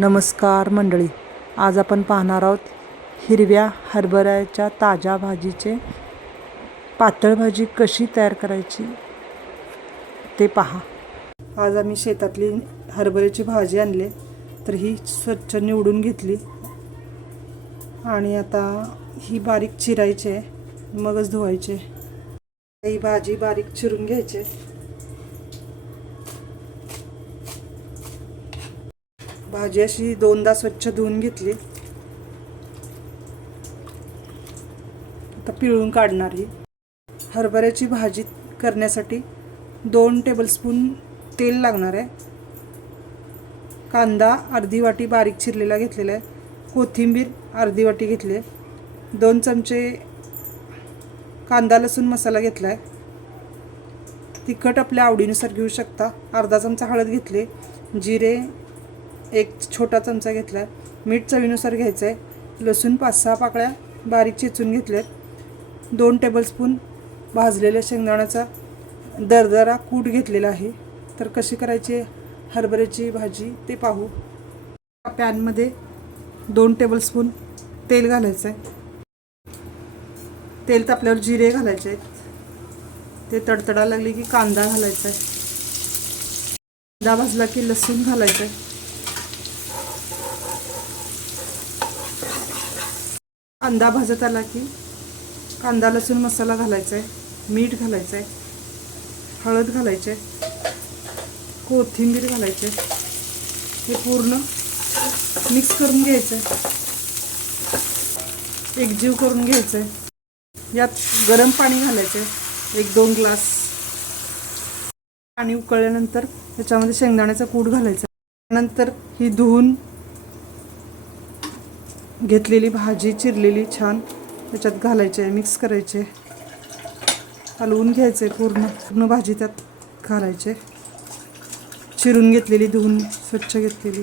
नमस्कार मंडळी आज आपण पाहणार आहोत हिरव्या हरभऱ्याच्या ताज्या भाजीचे पातळ भाजी कशी तयार करायची ते पहा. आज आम्ही शेतातली हरभऱ्याची भाजी आणली तर ही स्वच्छ निवडून घेतली. आणि आता ही बारीक चिरायची आहे मगच धुवायचे ही भाजी बारीक चिरून घ्यायची भाजी अशी दोनदा स्वच्छ धुवून घेतली. आता पिळून काढणार ही. हरभऱ्याची भाजी करण्यासाठी दोन टेबलस्पून तेल लागणार आहे. कांदा अर्धी वाटी बारीक चिरलेला घेतलेला आहे. कोथिंबीर अर्धी वाटी घेतली आहे. दोन चमचे कांदा लसूण मसाला घेतला आहे. तिखट आपल्या आवडीनुसार घेऊ शकता. अर्धा चमचा हळद घेतली जिरे एक छोटा चमचा घेतला आहे मीठ चवीनुसार घ्यायचं आहे लसूण पाच सहा पाकळ्या बारीक चेचून घेतल्यात दोन टेबलस्पून भाजलेल्या शेंगदाण्याचा दरदरा कूट घेतलेला आहे. तर कशी करायची? हरभऱ्याची भाजी ते पाहू. पॅनमध्ये दोन टेबलस्पून तेल घालायचं आहे तेल तापल्यावर जिरे घालायचे आहेत. ते तडतडा लागले की कांदा घालायचा आहे. कांदा भाजला की लसूण घालायचं आहे. कांदा भाजत आला की कांदा लसूण मसाला घालायचा आहे मीठ घालायचं आहे हळद घालायचे कोथिंबीर घालायचे हे पूर्ण मिक्स करून घ्यायचं आहे एकजीव करून घ्यायचं आहे यात गरम पाणी घालायचं आहे एक दोन ग्लास पाणी उकळल्यानंतर त्याच्यामध्ये शेंगदाण्याचा कूट घालायचा. त्यानंतर ही धुवून घेतलेली भाजी चिरलेली छान. त्याच्यात घालायची आहे मिक्स करायचे. हलवून घ्यायचे पूर्ण. पूर्ण भाजी त्यात घालायचे. चिरून घेतलेली धुवून स्वच्छ घेतलेली.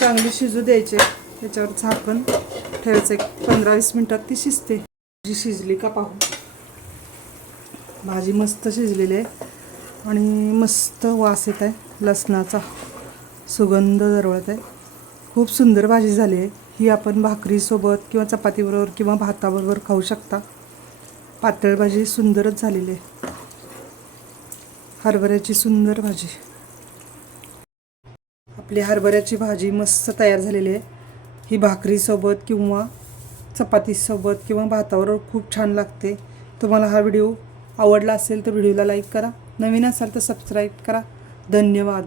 चांगली शिजू द्यायचे. त्याच्यावर झाकण ठेवायचं एक पंधरा वीस मिनिटात ती शिजते. जी शिजली का पाहू. भाजी मस्त शिजलेली आहे. आणि मस्त वास येत आहे. लसणाचा सुगंध दरवळत आहे. खूप सुंदर भाजी झाली आहे. ही आपण भाकरीसोबत किंवा चपातीबरोबर किंवा भाताबरोबर खाऊ शकता. पातळ भाजी सुंदरच झालेली आहे. हरभऱ्याची सुंदर भाजी. आपली हरभऱ्याची भाजी मस्त तयार झालेली आहे. ही भाकरीसोबत किंवा चपातीसोबत किंवा भाताबरोबर खूप छान लागते. तुम्हाला हा व्हिडिओ आवडला असेल तर व्हिडिओला लाईक करा. नवीन असाल तर सबस्क्राईब करा. धन्यवाद.